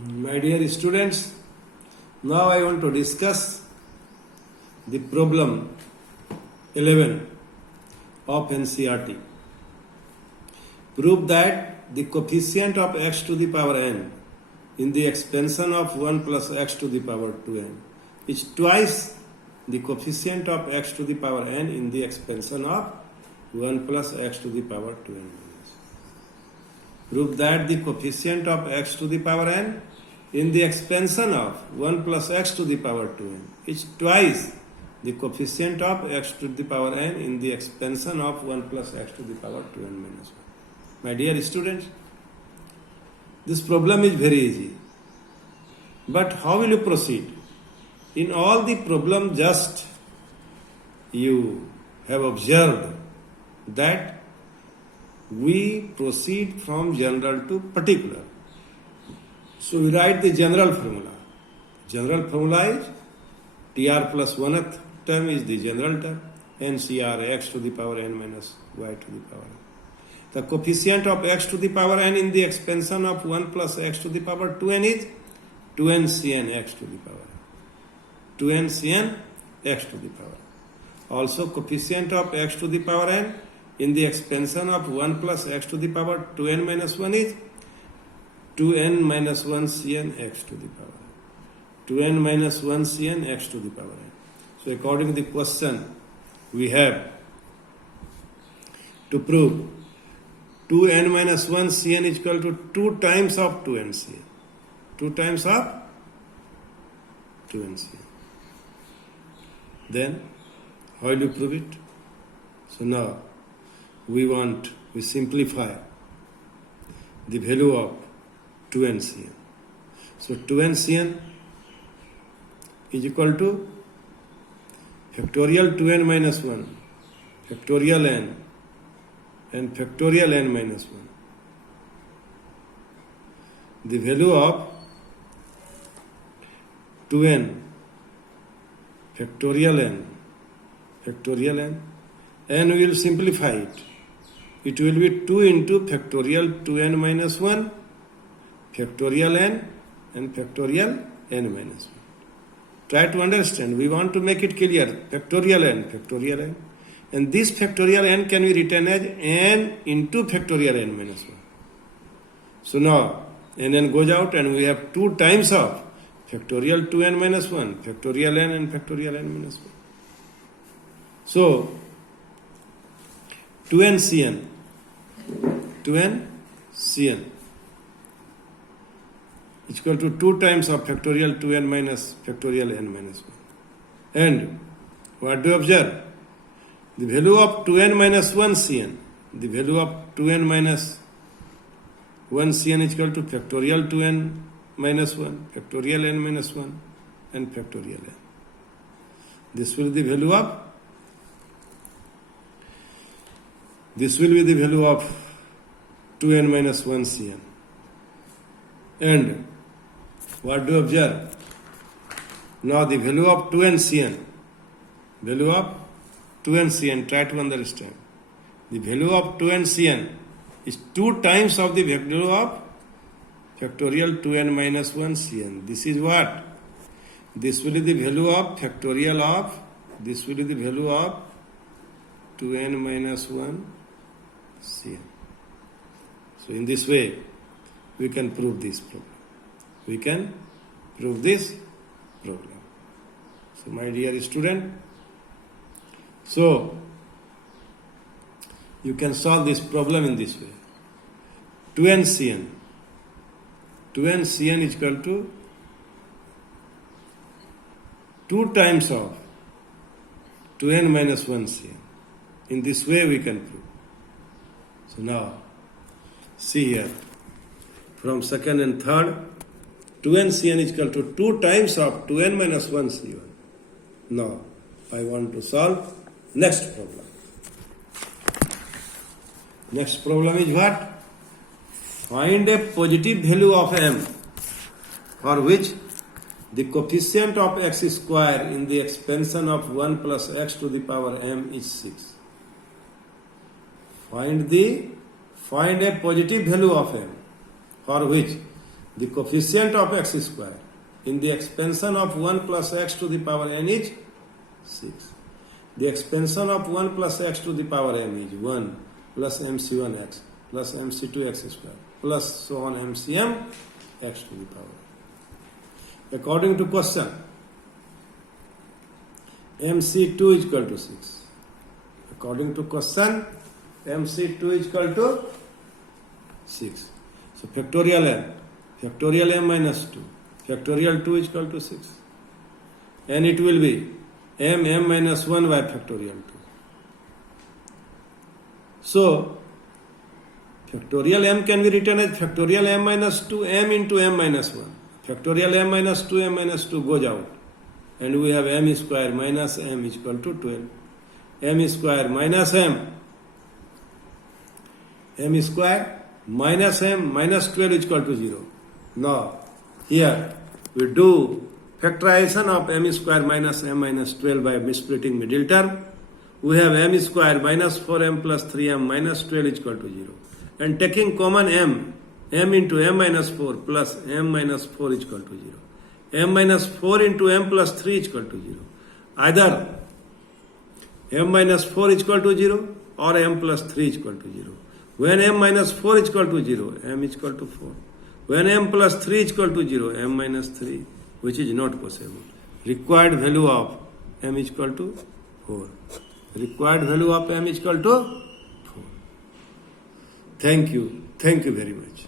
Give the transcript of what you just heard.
My dear students, now I want to discuss the problem 11 of NCERT. Prove that the coefficient of x to the power n in the expansion of 1 plus x to the power 2n is twice the coefficient of x to the power n in the expansion of 1 plus x to the power 2n. Prove that the coefficient of x to the power n in the expansion of 1 plus x to the power 2n is twice the coefficient of x to the power n in the expansion of 1 plus x to the power 2n minus 1. My dear students, this problem is very easy. But how will you proceed? In all the problem, just you have observed that we proceed from general to particular. So we write the general formula. General formula is TR plus 1th term is the general term, NCR x to the power n minus y to the power n. The coefficient of x to the power n in the expansion of 1 plus x to the power 2n is 2n Cn x to the power n. 2n Cn x to the power n. Also coefficient of x to the power n in the expansion of 1 plus x to the power 2n minus 1 is 2n minus 1 Cn x to the power n. 2n minus 1 Cn x to the power n. So according to the question, we have to prove 2n minus 1 Cn is equal to 2 times of 2n Cn. 2 times of 2n Cn. Then, how will you prove it? So now, we simplify the value of 2n Cn. So 2n Cn is equal to factorial 2n minus 1, factorial n, and factorial n minus 1. The value of 2n factorial n, and we will simplify it. It will be 2 into factorial 2n minus 1, factorial n, and factorial n minus 1. Try to understand. We want to make it clear. Factorial n. And this factorial n can be written as n into factorial n minus 1. So now, n goes out and we have 2 times of factorial 2n minus 1, factorial n and factorial n minus 1. So, 2n Cn is equal to 2 times of factorial 2n minus factorial n minus 1. And what do you observe? The value of 2n minus 1 Cn, the value of 2n minus 1 Cn is equal to factorial 2n minus 1, factorial n minus 1, and factorial n. This will be the value of 2n minus 1 Cn. And what do you observe? Now the value of 2n Cn, try to understand. The value of 2n Cn is 2 times of the value of factorial 2n minus 1 Cn. This is what? This will be the value of factorial of, this will be the value of 2n minus 1 Cn. So in this way, we can prove this problem. So my dear student, so you can solve this problem in this way. 2n Cn is equal to 2 times of 2n minus 1 Cn. In this way we can prove. So now, see here, from second and third, 2n Cn is equal to 2 times of 2n minus 1 C1. Now, I want to solve next problem. Next problem is what? Find a positive value of m for which the coefficient of x square in the expansion of 1 plus x to the power m is 6. Find a positive value of m for which The coefficient of x square in the expansion of 1 plus x to the power n is 6. The expansion of 1 plus x to the power m is 1 plus mc1x plus mc2x square plus so on mcm x to the power. According to question, mc2 is equal to 6. According to question, mc2 is equal to 6. So factorial m minus 2, factorial 2 is equal to 6. And it will be m minus 1 by factorial 2. So, factorial m can be written as factorial m minus 2 m into m minus 1. Factorial m minus 2 m minus 2 goes out. And we have m square minus m is equal to 12. M square minus m square minus m minus 12 is equal to 0. Now, here we do factorization of m square minus m minus 12 by splitting middle term. We have m square minus 4m plus 3m minus 12 is equal to 0. And taking common m into m minus 4 plus m minus 4 is equal to 0. M minus 4 into m plus 3 is equal to 0. Either m minus 4 is equal to 0 or m plus 3 is equal to 0. When m minus 4 is equal to 0, m is equal to 4. When m plus 3 is equal to 0, m minus 3, which is not possible. Required value of m is equal to 4. Required value of m is equal to 4. Thank you. Thank you very much.